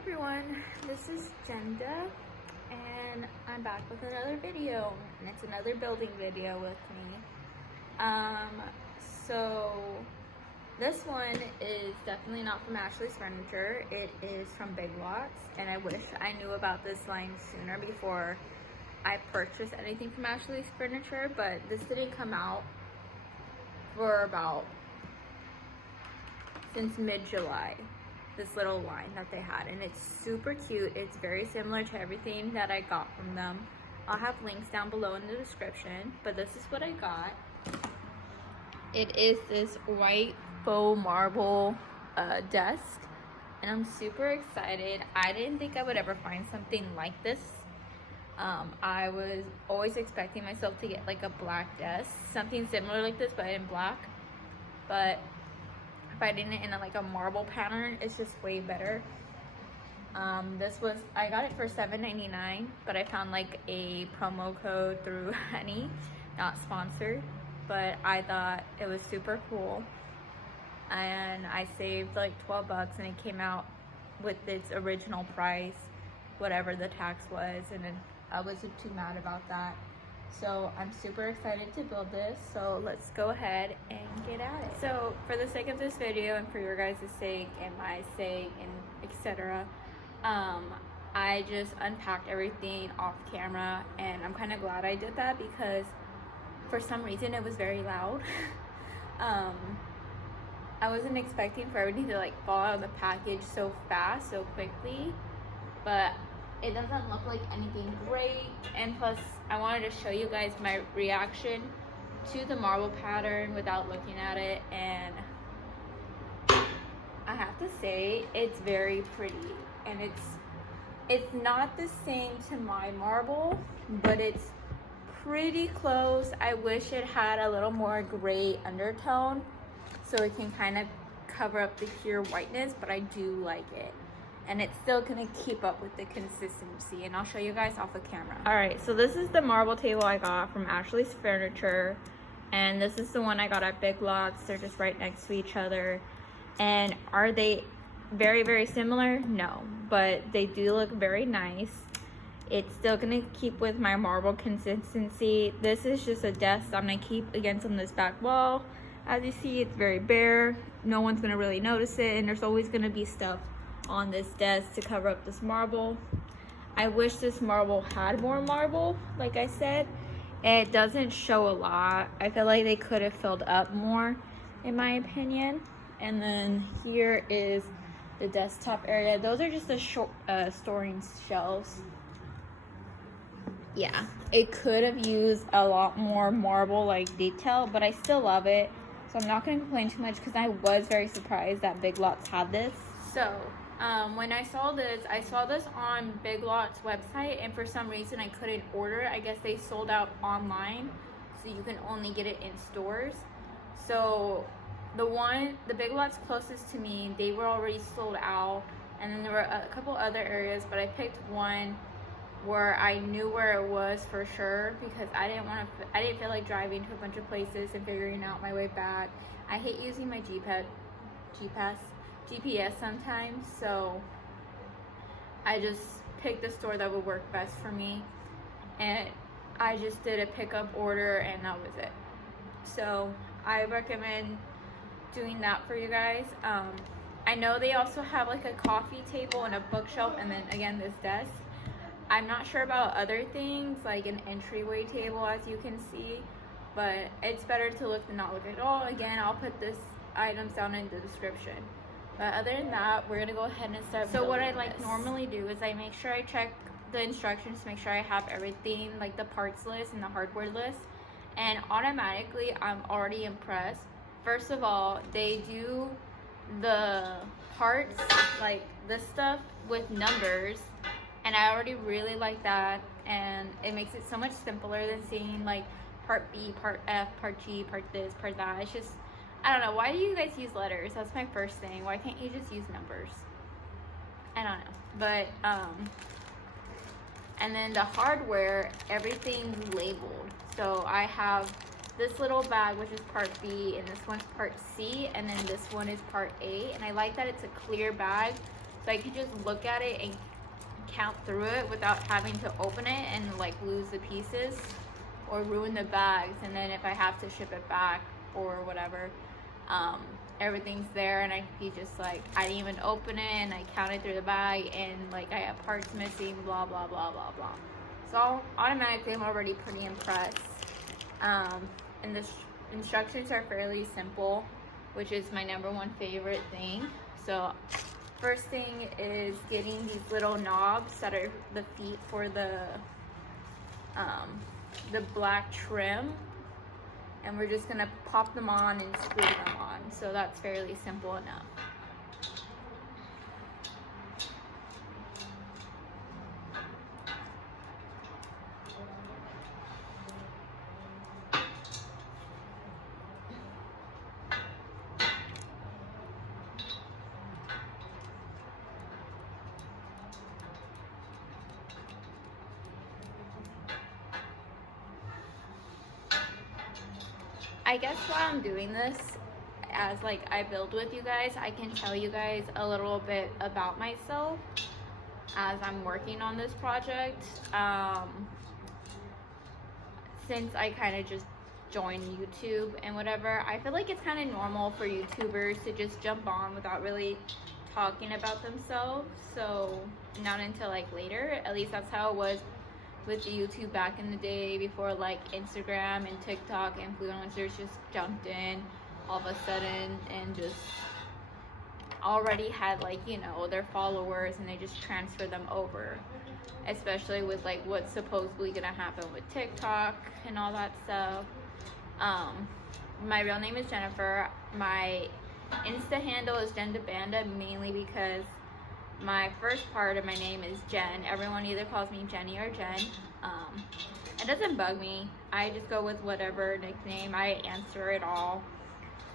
everyone, this is Jenda and I'm back with another video, and it's another building video with me. So this one is definitely not from Ashley's Furniture. It is from Big Lots, and I wish I knew about this line sooner before I purchased anything from Ashley's Furniture, but this didn't come out for about since mid-July, this little line that they had, and it's super cute. It's very similar to everything that I got from them. I'll have links down below in the description, but this is what I got. It is this white faux marble desk, and I'm super excited. I didn't think I would ever find something like this. I was always expecting myself to get like a black desk, something similar like this but in black, but finding it in like a marble pattern is just way better. I got it for $7.99, but I found like a promo code through Honey, not sponsored, but I thought it was super cool, and I saved like 12 bucks, and it came out with its original price, whatever the tax was, and then I wasn't too mad about that. So I'm super excited to build this, so let's go ahead and get at it. So for the sake of this video and for your guys' sake and my sake and etc., I just unpacked everything off camera, and I'm kind of glad I did that because for some reason it was very loud. I wasn't expecting for everything to like fall out of the package so fast, so quickly, but it doesn't look like anything great. And plus I wanted to show you guys my reaction to the marble pattern without looking at it, and I have to say it's very pretty, and it's not the same to my marble, but it's pretty close. I wish it had a little more gray undertone so it can kind of cover up the pure whiteness, but I do like it. And it's still gonna keep up with the consistency, and I'll show you guys off of camera. All right, so this is the marble table I got from Ashley's Furniture, and this is the one I got at Big Lots. They're just right next to each other. And are they very, very similar? No, but they do look very nice. It's still gonna keep with my marble consistency. This is just a desk I'm gonna keep against on this back wall. As you see, it's very bare. No one's gonna really notice it, and there's always gonna be stuff on this desk to cover up this marble. I wish this marble had more marble, like I said. It doesn't show a lot. I feel like they could have filled up more, in my opinion. And then here is the desktop area. Those are just the storing shelves. Yeah, it could have used a lot more marble like detail, but I still love it, so I'm not going to complain too much because I was very surprised that Big Lots had this. So when I saw this on Big Lots website, and for some reason I couldn't order it. I guess they sold out online, so you can only get it in stores. So the Big Lots closest to me, they were already sold out, and then there were a couple other areas, but I picked one where I knew where it was for sure because I didn't feel like driving to a bunch of places and figuring out my way back. I hate using my GPS sometimes, so I just picked the store that would work best for me, and I just did a pickup order, and that was it. So I recommend doing that for you guys. I know they also have like a coffee table and a bookshelf, and then again this desk. I'm not sure about other things like an entryway table, as you can see, but it's better to look than not look at all. Again, I'll put this items down in the description. But other than that, we're gonna go ahead and start. So what I normally do is I make sure I check the instructions to make sure I have everything, like the parts list and the hardware list, and automatically I'm already impressed. First of all, they do the parts, like this stuff, with numbers, and I already really like that, and it makes it so much simpler than seeing like part B, part F, part G, part this, part that. It's just, I don't know, why do you guys use letters? That's my first thing. Why can't you just use numbers? I don't know. But and then the hardware, everything's labeled. So I have this little bag, which is part B, and this one's part C, and then this one is part A. And I like that it's a clear bag So I could just look at it and count through it without having to open it and like lose the pieces or ruin the bags. And then if I have to ship it back or whatever, everything's there, and I could be just like, I didn't even open it and I counted through the bag and like I have parts missing, blah blah blah blah blah. So automatically I'm already pretty impressed. And the instructions are fairly simple, which is my #1 favorite thing. So first thing is getting these little knobs that are the feet for the black trim, and we're just gonna pop them on and screw them on. So that's fairly simple enough. I guess while I'm doing this, as like I build with you guys, I can tell you guys a little bit about myself as I'm working on this project. Since I kind of just joined YouTube and whatever, I feel like it's kind of normal for YouTubers to just jump on without really talking about themselves. So not until like later, at least that's how it was with YouTube back in the day, before like Instagram and TikTok influencers just jumped in all of a sudden and just already had like, you know, their followers, and they just transfer them over, especially with like what's supposedly gonna happen with TikTok and all that stuff. My real name is Jennifer. My Insta handle is JendaBanda, mainly because my first part of my name is Jen. Everyone either calls me Jenny or Jen. It doesn't bug me. I just go with whatever nickname. I answer it all.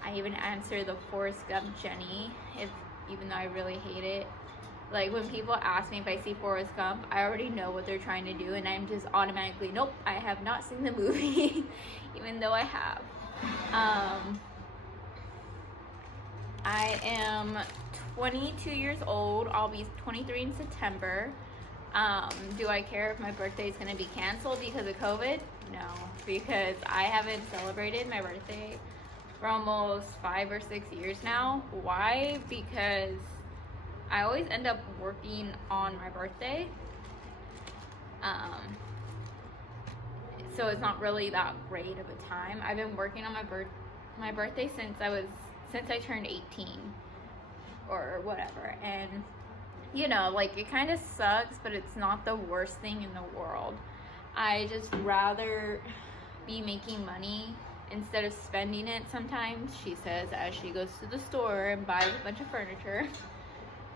I even answer the Forrest Gump Jenny, even though I really hate it. Like when people ask me if I see Forrest Gump, I already know what they're trying to do, and I'm just automatically, nope, I have not seen the movie, even though I have. I am 22 years old. I'll be 23 in September. Do I care if my birthday is going to be canceled because of COVID? No, because I haven't celebrated my birthday for almost 5 or 6 years now. Why? Because I always end up working on my birthday. So it's not really that great of a time. I've been working on my birthday since I turned 18 or whatever, and you know, like, it kind of sucks, but it's not the worst thing in the world. I just rather be making money instead of spending it sometimes, she says, as she goes to the store and buys a bunch of furniture.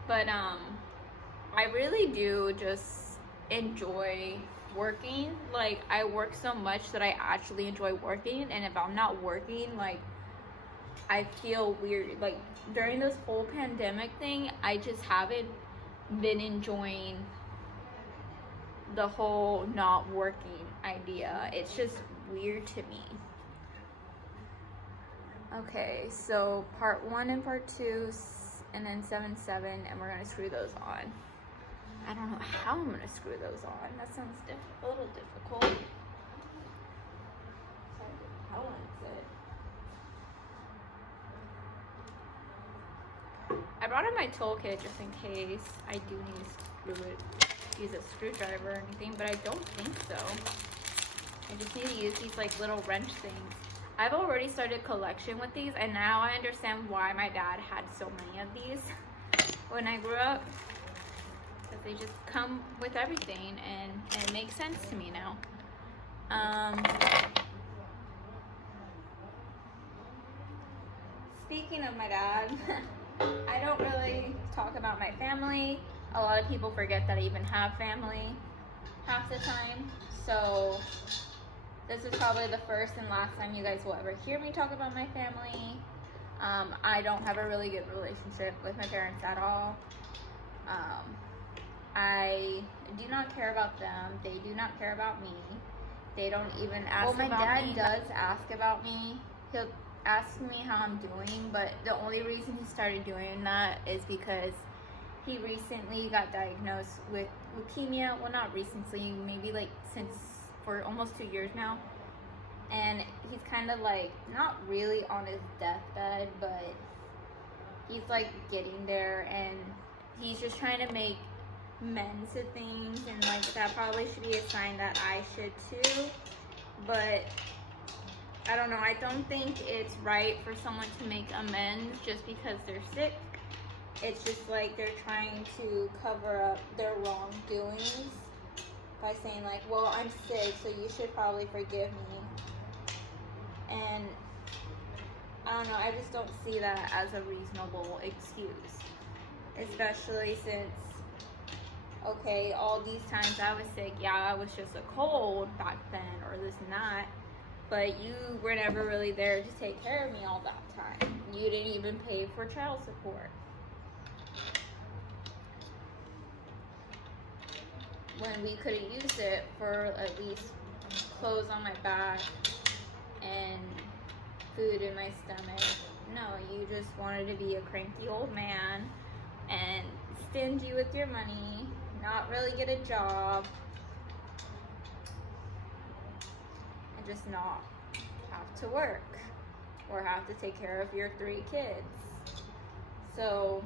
But I really do just enjoy working. Like, I work so much that I actually enjoy working, and if I'm not working, like, I feel weird. Like, during this whole pandemic thing, I just haven't been enjoying the whole not working idea. It's just weird to me. Okay, so part 1 and part 2, and then 7, and we're gonna screw those on. I don't know how I'm gonna screw those on. That sounds a little difficult. It's hard to balance it. I brought in my toolkit just in case I do need to use a screwdriver or anything, but I don't think so. I just need to use these like little wrench things. I've already started a collection with these, and now I understand why my dad had so many of these when I grew up. Because they just come with everything, and it makes sense to me now. Speaking of my dad, I don't really talk about my family. A lot of people forget that I even have family half the time. So this is probably the first and last time you guys will ever hear me talk about my family. I don't have a really good relationship with my parents at all. I do not care about them. They do not care about me. They don't even ask about me. Well, my dad does ask about me. He'll ask me how I'm doing, but the only reason he started doing that is because he recently got diagnosed with leukemia. Well, not recently, maybe like for almost 2 years now. And he's kind of like, not really on his deathbed, but he's like getting there, and he's just trying to make amends to things, and like that probably should be a sign that I should too. But I don't know, I don't think it's right for someone to make amends just because they're sick. It's just like they're trying to cover up their wrongdoings by saying like, well, I'm sick, so you should probably forgive me. And I don't know, I just don't see that as a reasonable excuse. Especially since, okay, all these times I was sick, yeah, I was just a cold back then, or this and that. But you were never really there to take care of me all that time. You didn't even pay for child support. When we could have used it for at least clothes on my back and food in my stomach. No, you just wanted to be a cranky old man and stingy with your money, not really get a job, and just not have to work or have to take care of your 3 kids. So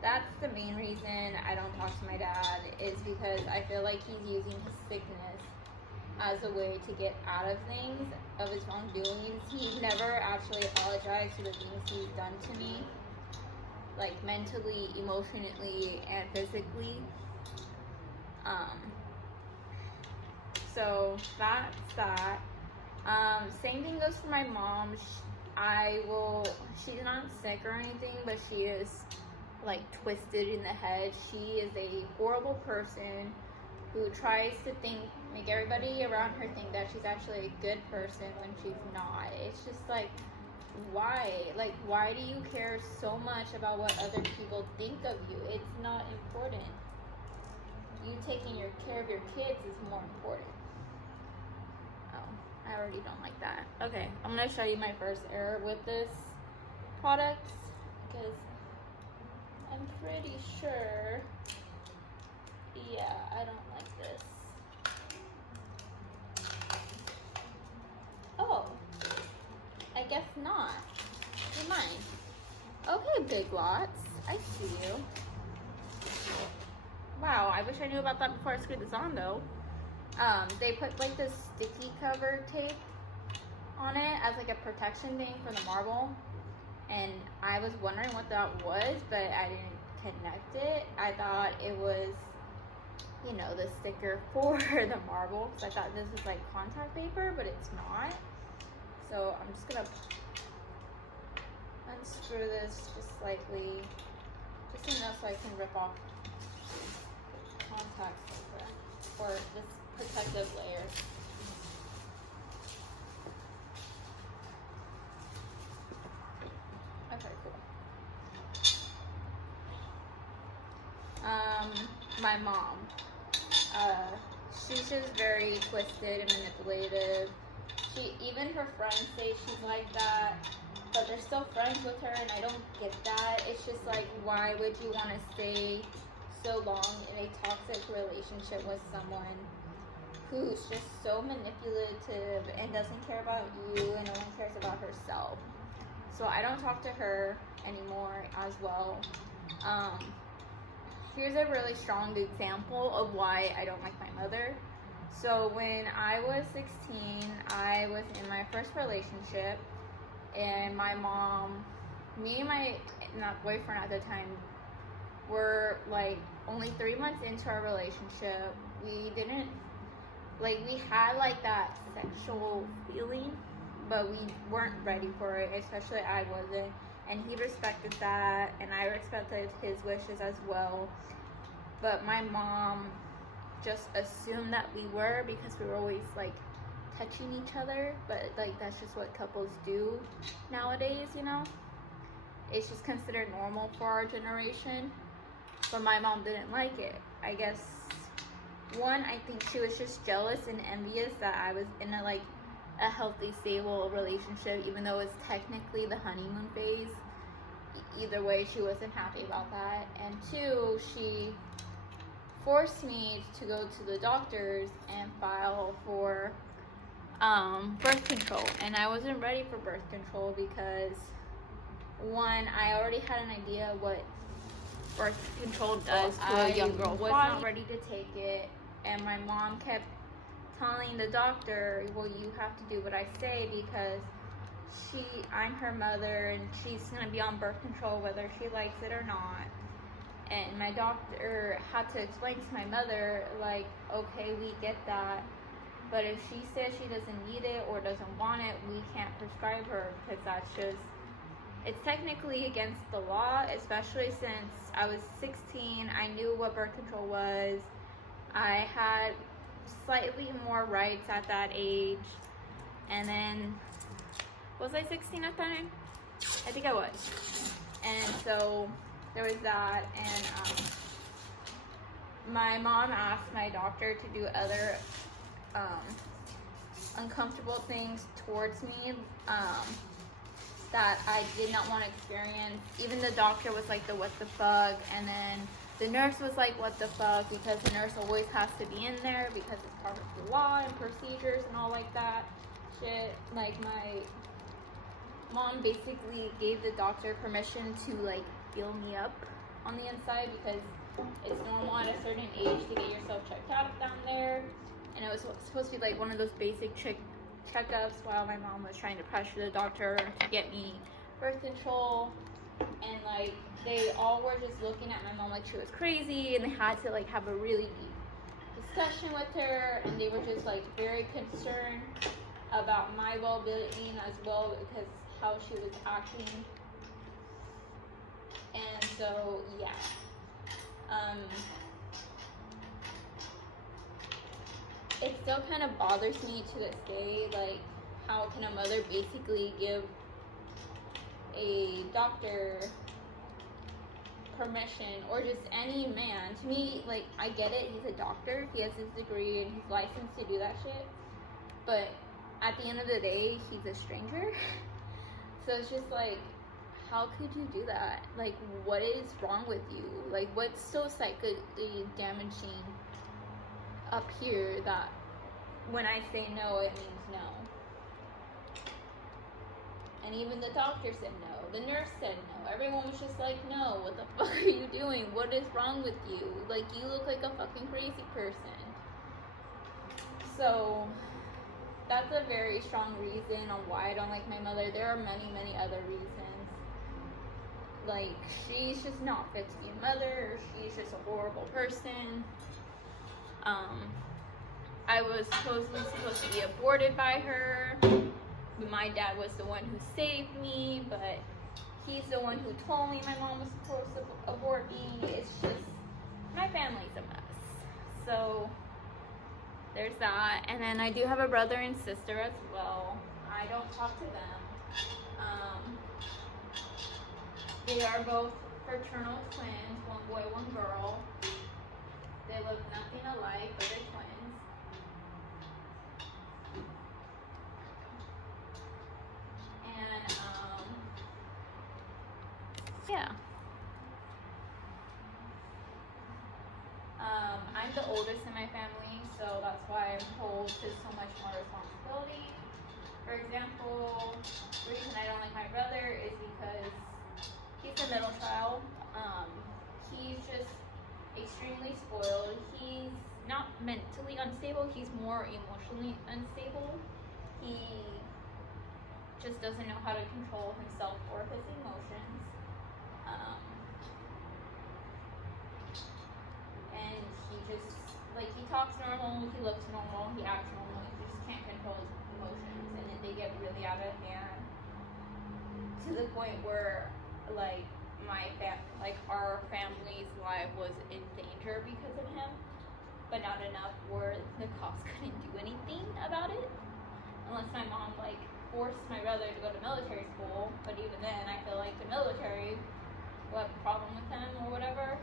that's the main reason I don't talk to my dad, is because I feel like he's using his sickness as a way to get out of things, of his wrongdoings. He never actually apologized for the things he's done to me, like mentally, emotionally, and physically. So that's that. Same thing goes for my mom. She's not sick or anything, but she is like twisted in the head. She is a horrible person who tries to make everybody around her think that she's actually a good person when she's not. It's just like, why? Like, why do you care so much about what other people think of you? It's not important. You taking care of your kids is more important. Oh, I already don't like that. Okay, I'm gonna show you my first error with this product, because I'm pretty sure, yeah, I don't like this. Oh, I guess not. You're mine. Okay, Big Lots, I see you. Wow, I wish I knew about that before I screwed this on though. They put like this sticky cover tape on it as like a protection thing for the marble. And I was wondering what that was, but I didn't connect it. I thought it was, you know, the sticker for the marble, because I thought this was like contact paper, but it's not. So I'm just gonna unscrew this just slightly, just enough so I can rip off contact paper, or this protective layer. Okay, cool. My mom, she's just very twisted and manipulative. Even her friends say she's like that, but they're still friends with her, and I don't get that. It's just like, why would you want to stay so long in a toxic relationship with someone who's just so manipulative and doesn't care about you, and no one cares about herself? So I don't talk to her anymore as well. Here's a really strong example of why I don't like my mother. So when I was 16, I was in my first relationship, and my mom, me and my boyfriend at the time, were like only 3 months into our relationship. We had like that sexual feeling, but we weren't ready for it, especially I wasn't. And he respected that, and I respected his wishes as well. But my mom just assumed that we were, because we were always like touching each other. But like, that's just what couples do nowadays, you know? It's just considered normal for our generation. But my mom didn't like it. I guess, one, I think she was just jealous and envious that I was in a healthy, stable relationship, even though it's technically the honeymoon phase. either way, she wasn't happy about that. And two, she forced me to go to the doctors and file for birth control. And I wasn't ready for birth control because, one, I already had an idea what birth control does to a young girl's body. I was not ready to take it, and my mom kept telling the doctor, well, you have to do what I say because I'm her mother and she's gonna be on birth control whether she likes it or not. And my doctor had to explain to my mother, like, okay, we get that, but if she says she doesn't need it or doesn't want it, we can't prescribe her, because that's just, it's technically against the law, especially since I was 16. I knew what birth control was. I had slightly more rights at that age. And then, was I 16 at that time? I think I was. And so there was that, and my mom asked my doctor to do other uncomfortable things towards me that I did not want to experience. Even the doctor was like, the what the fuck, and then the nurse was like, what the fuck, because the nurse always has to be in there because it's part of the law and procedures and all like that shit. Like, my mom basically gave the doctor permission to like feel me up on the inside because it's normal at a certain age to get yourself checked out down there, and it was supposed to be like one of those basic checkups while my mom was trying to pressure the doctor to get me birth control. And like, they all were just looking at my mom like she was crazy, and they had to like have a really deep discussion with her, and they were just like very concerned about my well-being as well because how she was acting. And so yeah, it still kind of bothers me to this day, like, how can a mother basically give a doctor permission, or just any man? To me, like, I get it, he's a doctor, he has his degree and he's licensed to do that shit, but at the end of the day, he's a stranger. So it's just like, how could you do that? Like, what is wrong with you? Like, what's so psychically damaging up here that when I say no, it means no? And even the doctor said no, the nurse said no, everyone was just like, no, what the fuck are you doing? What is wrong with you? Like, you look like a fucking crazy person. So that's a very strong reason on why I don't like my mother. There are many, many other reasons. Like, she's just not fit to be a mother. She's just a horrible person. I was supposed to be aborted by her. My dad was the one who saved me, but he's the one who told me my mom was supposed to abort me. It's just, my family's a mess. So there's that. And then I do have a brother and sister as well. I don't talk to them. They are both fraternal twins, one boy, one girl. They look nothing alike, but they're twins. And, yeah. I'm the oldest in my family, so that's why I'm told to so much more responsibility. For example, the reason I don't like my brother is because he's the middle child. He's just extremely spoiled. He's not mentally unstable, he's more emotionally unstable. He just doesn't know how to control himself or his emotions. And he just, like, he talks normal, he looks normal, he acts normal, he just can't control his emotions, and then they get really out of hand to the point where, like, our family's life was in danger because of him, but not enough where the cops couldn't do anything about it, unless my mom, like, forced my brother to go to military school. But even then, I feel like the military will have a problem with him or whatever.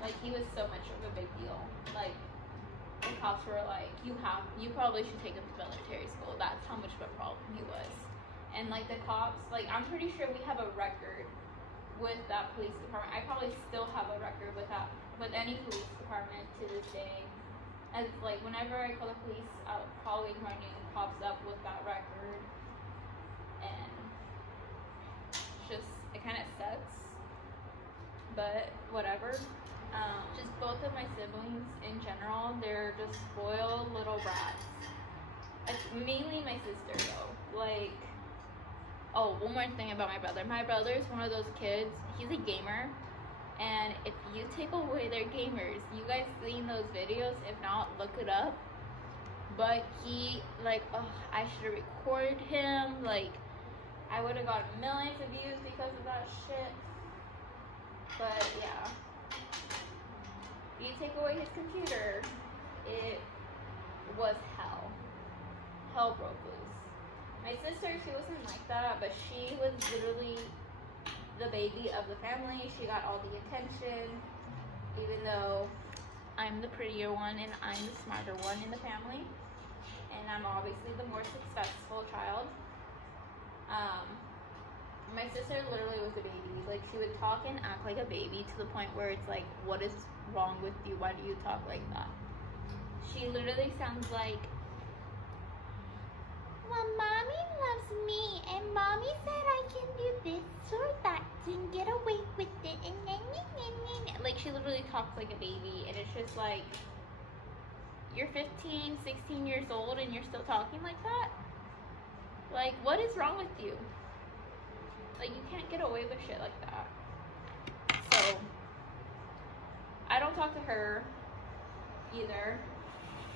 Like, he was so much of a big deal. Like, the cops were like, you probably should take him to military school. That's how much of a problem he was. and like the cops, like I'm pretty sure we have a record with that police department. I probably still have a record with that, with any police department to this day. As like whenever I call the police, probably my name pops up with that record, and just it kind of sucks, but whatever. Just both of my siblings in general, they're just spoiled little brats. It's mainly my sister though. Like, oh, one more thing about my brother. My brother is one of those kids. He's a gamer. And if you take away their gamers, you guys seen those videos? If not, look it up. But he, like, oh, I should have recorded him. Like, I would have gotten millions of views because of that shit. But, yeah. If you take away his computer, it was hell. Hell broke loose. My sister, she wasn't like that, but she was literally the baby of the family. She got all the attention, even though I'm the prettier one and I'm the smarter one in the family, and I'm obviously the more successful child. My sister literally was a baby. Like, she would talk and act like a baby to the point where it's like, what is wrong with you? Why do you talk like that? She literally sounds like, well, mommy loves me, and mommy said I can do this or that and get away with it, and then. Like, she literally talks like a baby, and it's just like, you're 15, 16 years old, and you're still talking like that? Like, what is wrong with you? Like, you can't get away with shit like that. So, I don't talk to her either.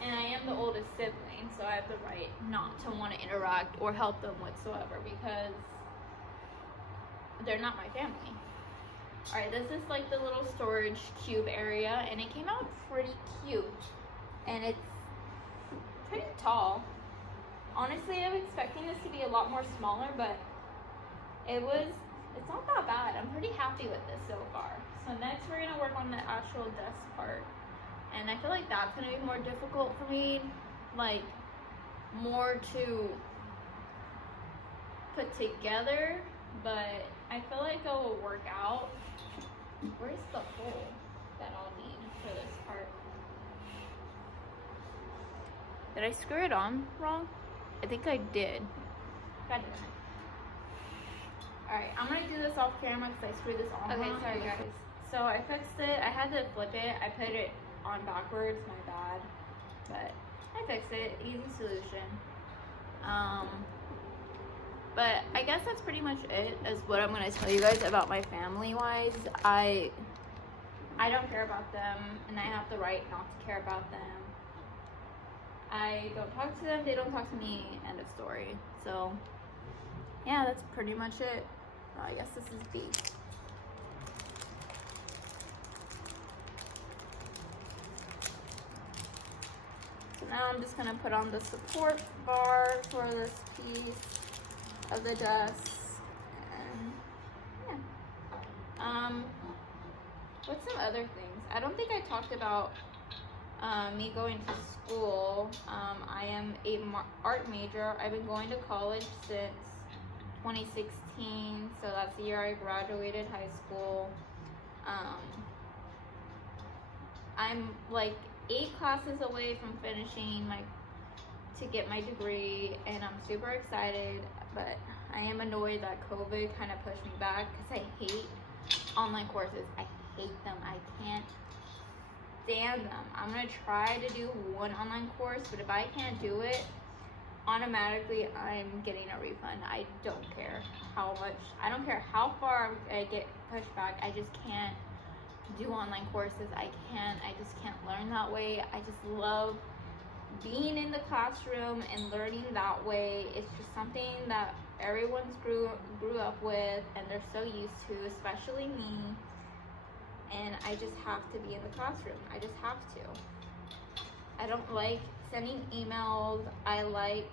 And I am the oldest sibling, so I have the right not to want to interact or help them whatsoever because they're not my family. Alright, this is like the little storage cube area, and it came out pretty cute. And it's pretty tall. Honestly, I was expecting this to be a lot more smaller, but it's not that bad. I'm pretty happy with this so far. So next we're gonna work on the actual desk part. And I feel like that's gonna be more difficult for me, like more to put together, but I feel like it will work out. Where's the hole that I'll need for this part? Did I screw it on wrong? I think I did. God damn it. Alright, I'm gonna do this off camera because I screwed this on. Okay, sorry guys. So I fixed it. I had to flip it. I put it on backwards, my bad. But I fixed it. Easy solution. But I guess that's pretty much it, is what I'm gonna tell you guys about my family wise. I don't care about them, and I have the right not to care about them. I don't talk to them, they don't talk to me, end of story. So yeah, that's pretty much it. I guess this is B. So now I'm just gonna put on the support bar for this piece of the desk, and yeah. What's some other things? I don't think I talked about me going to school. I am a art major. I've been going to college since 2016, so that's the year I graduated high school. I'm like 8 classes away from finishing to get my degree, and I'm super excited, but I am annoyed that COVID kind of pushed me back because I hate online courses. I hate them. I can't stand them. I'm gonna try to do one online course, but if I can't do it, automatically I'm getting a refund. I don't care how much, I don't care how far I get pushed back. I just can't do online courses. I just can't learn that way. I just love being in the classroom and learning that way. It's just something that everyone's grew up with and they're so used to, especially me. And I just have to be in the classroom. I just have to. I don't like sending emails. I like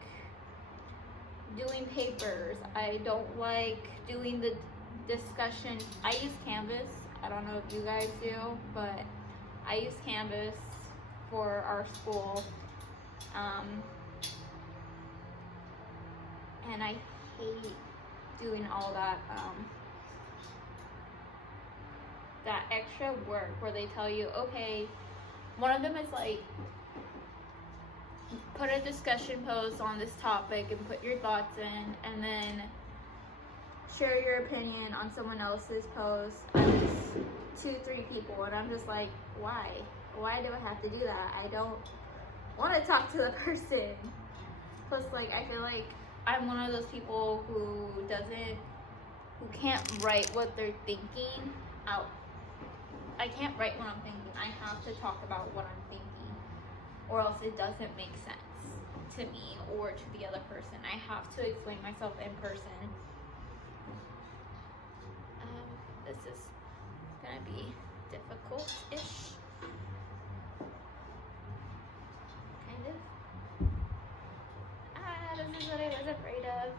doing papers. I don't like doing the discussion. I use Canvas. I don't know if you guys do, but I use Canvas for our school. And I hate doing all that that extra work where they tell you, okay, one of them is like, put a discussion post on this topic and put your thoughts in, and then share your opinion on someone else's post as 2-3 people. And I'm just like, why do I have to do that? I don't want to talk to the person. Plus, like, I feel like I'm one of those people who can't write what they're thinking out. I can't write what I'm thinking. I have to talk about what I'm thinking, or else it doesn't make sense to me or to the other person. I have to explain myself in person. This is gonna be difficult-ish. Kind of. This is what I was afraid of.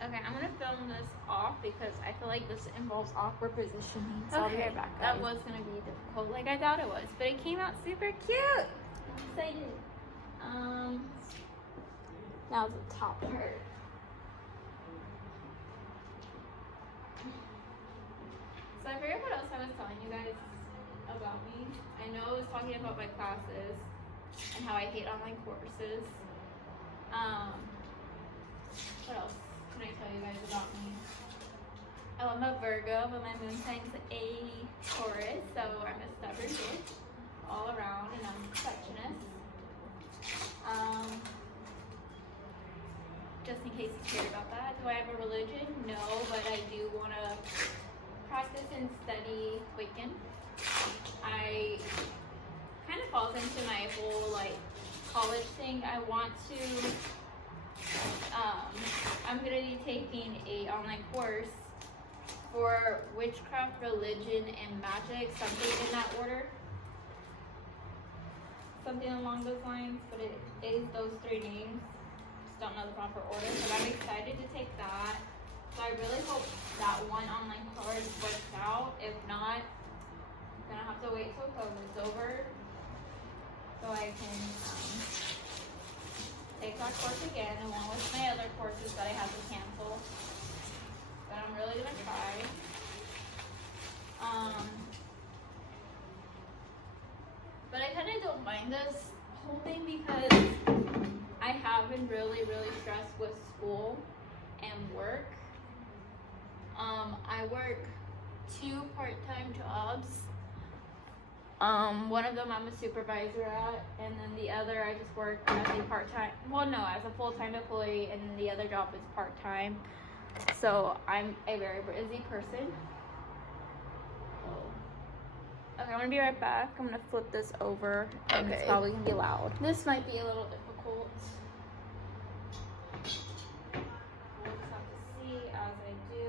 Okay, I'm gonna film this off because I feel like this involves awkward positioning. So I'll be right back, guys. That was gonna be difficult, like I thought it was, but it came out super cute. I'm excited. Now the top part. So I forget what else I was telling you guys about me. I know I was talking about my classes and how I hate online courses. What else can I tell you guys about me? Oh, I'm a Virgo, but my moon sign's a Taurus, so I'm a stubborn bitch all around, and I'm a perfectionist. Just in case you care about that. Do I have a religion? No, but I do want to practice and study Wiccan. I kind of falls into my whole like college thing. I want to, I'm going to be taking a online course for witchcraft, religion, and magic, something in that order. Something along those lines, but it is those 3 names. Just don't know the proper order, but I'm excited to take that. So I really hope that one online course works out. If not, I'm gonna have to wait till COVID's over so I can take that course again, along with my other courses that I had to cancel. But I'm really gonna try. But I kind of don't mind this whole thing because I have been really, really stressed with school and work. I work 2 part-time jobs. One of them I'm a supervisor at, and then the other I just work as a part-time, as a full-time employee, and then the other job is part-time. So I'm a very busy person. Okay, I'm gonna be right back. I'm gonna flip this over, and it's probably gonna be loud. This might be a little difficult. We'll just have to see as I do.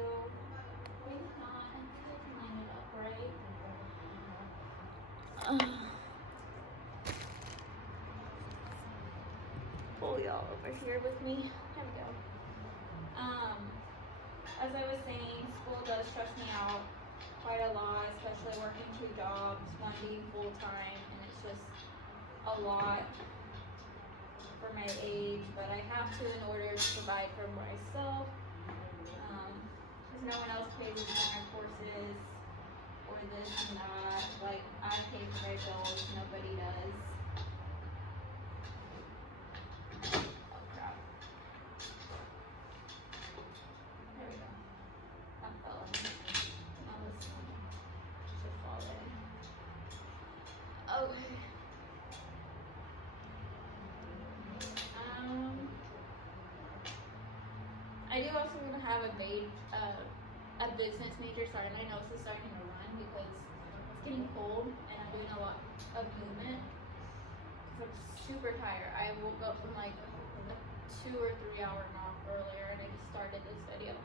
Wait, not until I can line it up right. Pull y'all over here with me. There we go. As I was saying, school does stress me out quite a lot, especially working 2 jobs, one being full-time, and it's just a lot for my age, but I have to in order to provide for myself, because no one else pays for my courses, or this and that. Like, I pay for my bills, nobody does. Oh crap. There we go. That fell in. Now this should fall in. Okay. I do also want to have a business major starting. My nose is starting to run because it's getting cold and I'm doing a lot of movement. So I'm super tired. I woke up from like a 2 or 3 hour nap earlier and I just started this video.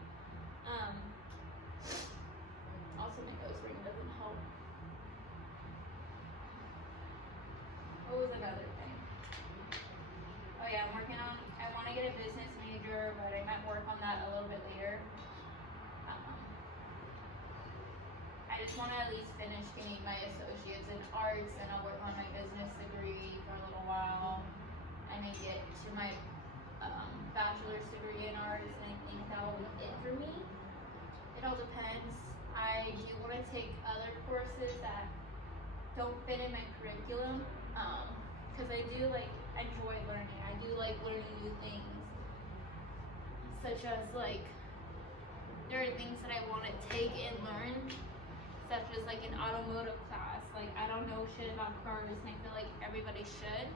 Also my nose ring doesn't help. What was another thing? Oh yeah, I want to get a business major, but I might work on that a little bit later. I just want to at least finish getting my associates in arts, and I'll work on my business degree for a little while. I may get to my bachelor's degree in arts, and I think that will be it for me. It all depends. I do want to take other courses that don't fit in my curriculum, because I do enjoy learning. I do like learning new things, such as there are things that I want to take and learn, such as an automotive class. I don't know shit about cars, and I feel like everybody should.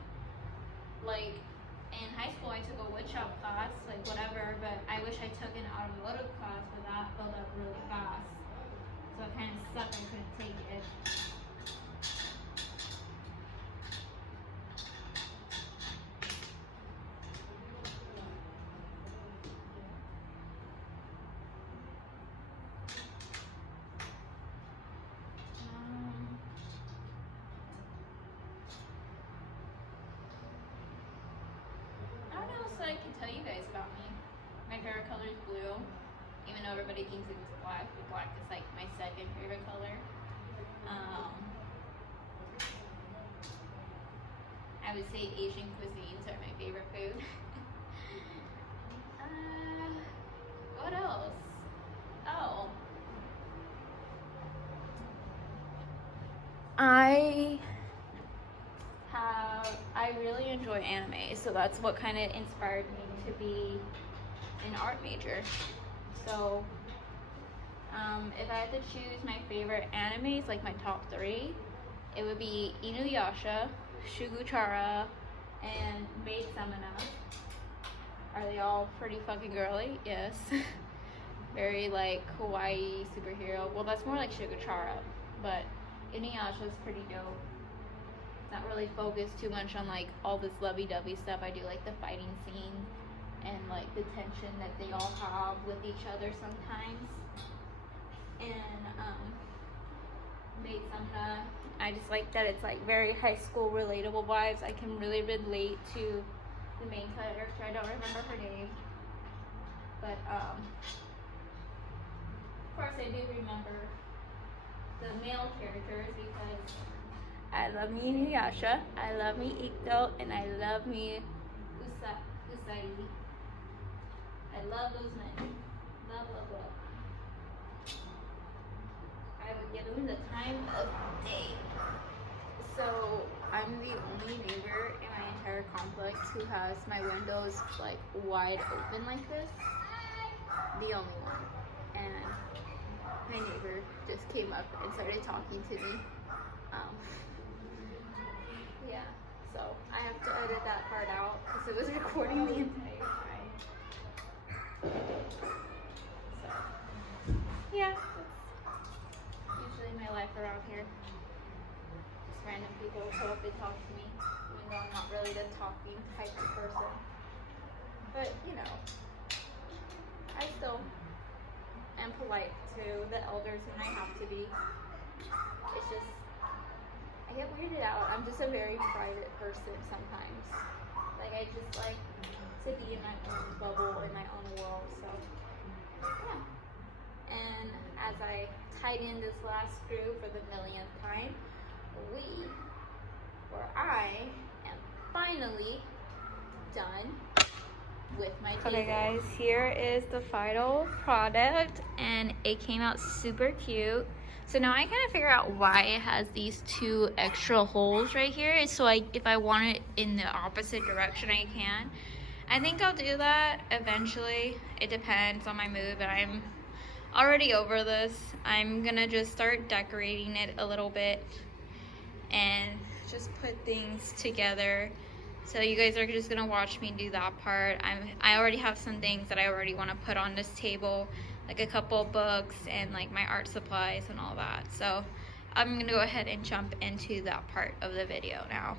In high school I took a woodshop class, whatever, but I wish I took an automotive class, but that filled up really fast. So it kind of sucked I couldn't take it. I don't know what else I can tell you guys about me. My favorite color is blue, even though everybody thinks it's black, but black is my second favorite color. I would say Asian cuisines are my favorite food. What else? Oh. I really enjoy anime, so that's what kind of inspired me to be an art major. So, if I had to choose my favorite animes, my top 3, it would be Inuyasha, Shuguchara, and Maid Samana. Are they all pretty fucking girly? Yes. Very kawaii superhero. Well, that's more like Shuguchara, but Inuyasha is pretty dope. Not really focused too much on all this lovey-dovey stuff. I do the fighting scene and the tension that they all have with each other sometimes. And Maid Samana, I just like that it's very high school relatable vibes. I can really relate to the main character. I don't remember her name, but of course I do remember the male characters, because I love me Inuyasha, I love me Ito, and I love me Usagi. I love those men. Love, love, love. I would give them the time of day. So I'm the only neighbor in my entire complex who has my windows wide open like this. The only one. And my neighbor just came up and started talking to me. Yeah, so I have to edit that part out because it was recording the entire time. So, yeah, that's usually my life around here. Just random people come up and talk to me, even though I'm not really the talking type of person. But, I still am polite to the elders when I have to be. It's just, I get weirded out. I'm just a very private person sometimes. I just like to be in my own bubble, in my own world, so yeah. And as I tied in this last screw for the millionth time, I am finally done with my table. Okay guys, here is the final product, and it came out super cute. So now I kind of figure out why it has these 2 extra holes right here. So if I want it in the opposite direction, I can. I think I'll do that eventually. It depends on my mood, but I'm already over this. I'm gonna just start decorating it a little bit and just put things together. So you guys are just gonna watch me do that part. I already have some things that I already want to put on this table, like a couple books and my art supplies and all that. So I'm gonna go ahead and jump into that part of the video now.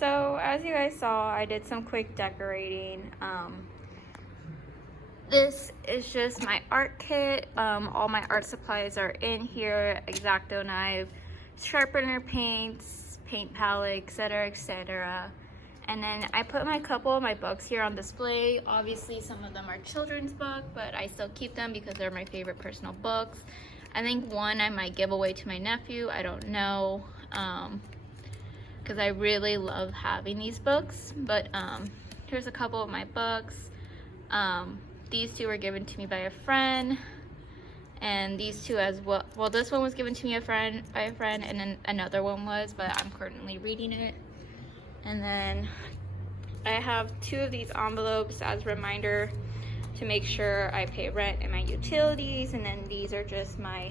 So as you guys saw, I did some quick decorating. This is just my art kit. All my art supplies are in here: X-Acto knife, sharpener paints, paint palette, etc, etc. And then I put a couple of my books here on display. Obviously some of them are children's books, but I still keep them because they're my favorite personal books. I think one I might give away to my nephew, I don't know, because I really love having these books. But here's a couple of my books. These two were given to me by a friend, and these two as well. Well, this one was given to me by a friend, and then another one was, but I'm currently reading it. And then I have 2 of these envelopes as a reminder to make sure I pay rent and my utilities. And then these are just my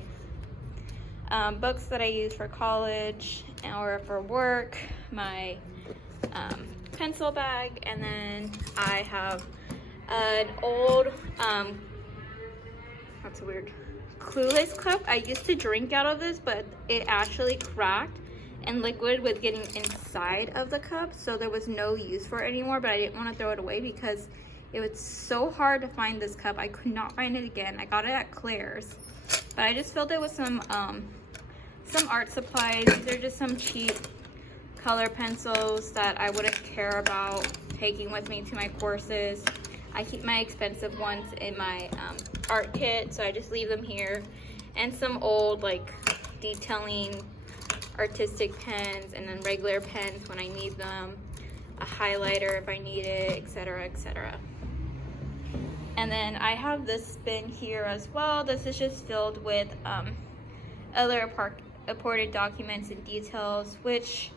books that I use for college or for work, my pencil bag, and then I have an old that's weird, Clueless cup. I used to drink out of this, but it actually cracked and liquid was getting inside of the cup, so there was no use for it anymore. But I didn't want to throw it away because it was so hard to find this cup. I could not find it again. I got it at Claire's, but I just filled it with some art supplies. These are just some cheap color pencils that I wouldn't care about taking with me to my courses. I keep my expensive ones in my art kit, so I just leave them here. And some old like detailing artistic pens, and then regular pens when I need them, a highlighter if I need it, etc, etc. And then I have this bin here as well. This is just filled with other important documents and details, which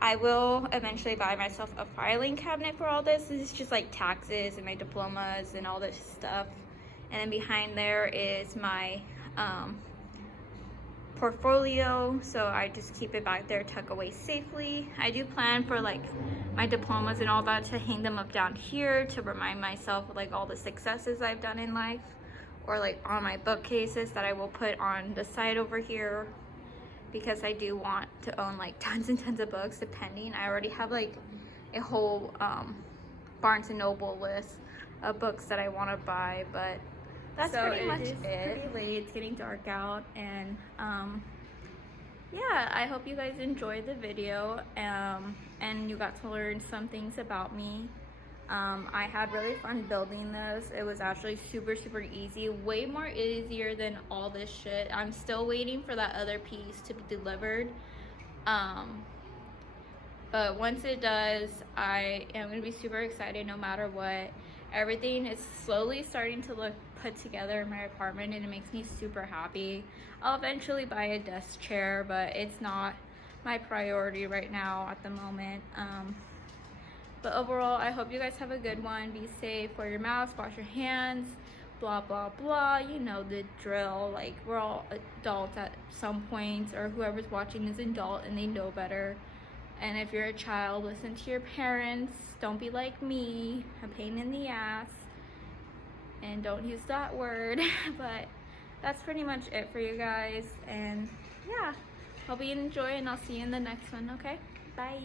I will eventually buy myself a filing cabinet for all this. This is just like taxes and my diplomas and all this stuff. And then behind there is my portfolio, so I just keep it back there tucked away safely. I do plan for like my diplomas and all that to hang them up down here to remind myself of like all the successes I've done in life, or like on my bookcases that I will put on the side over here, because I do want to own like tons and tons of books. Depending, I already have like a whole Barnes and Noble list of books that I want to buy. But that's pretty much it. Pretty late, it's getting dark out, and yeah, I hope you guys enjoyed the video and you got to learn some things about me. I had really fun building this. It was actually super easy, way more easier than all this shit. I'm still waiting for that other piece to be delivered, but once it does, I am going to be super excited no matter what. Everything is slowly starting to look put together in my apartment, and it makes me super happy. I'll eventually buy a desk chair, but it's not my priority right now at the moment. But overall, I hope you guys have a good one. Be safe, wear your mask, wash your hands, blah blah blah. You know the drill. Like, we're all adults at some point, or whoever's watching is an adult and they know better. And if you're a child, listen to your parents. Don't be like me, a pain in the ass. And don't use that word. But that's pretty much it for you guys. And yeah, hope you enjoy, and I'll see you in the next one, okay? Bye.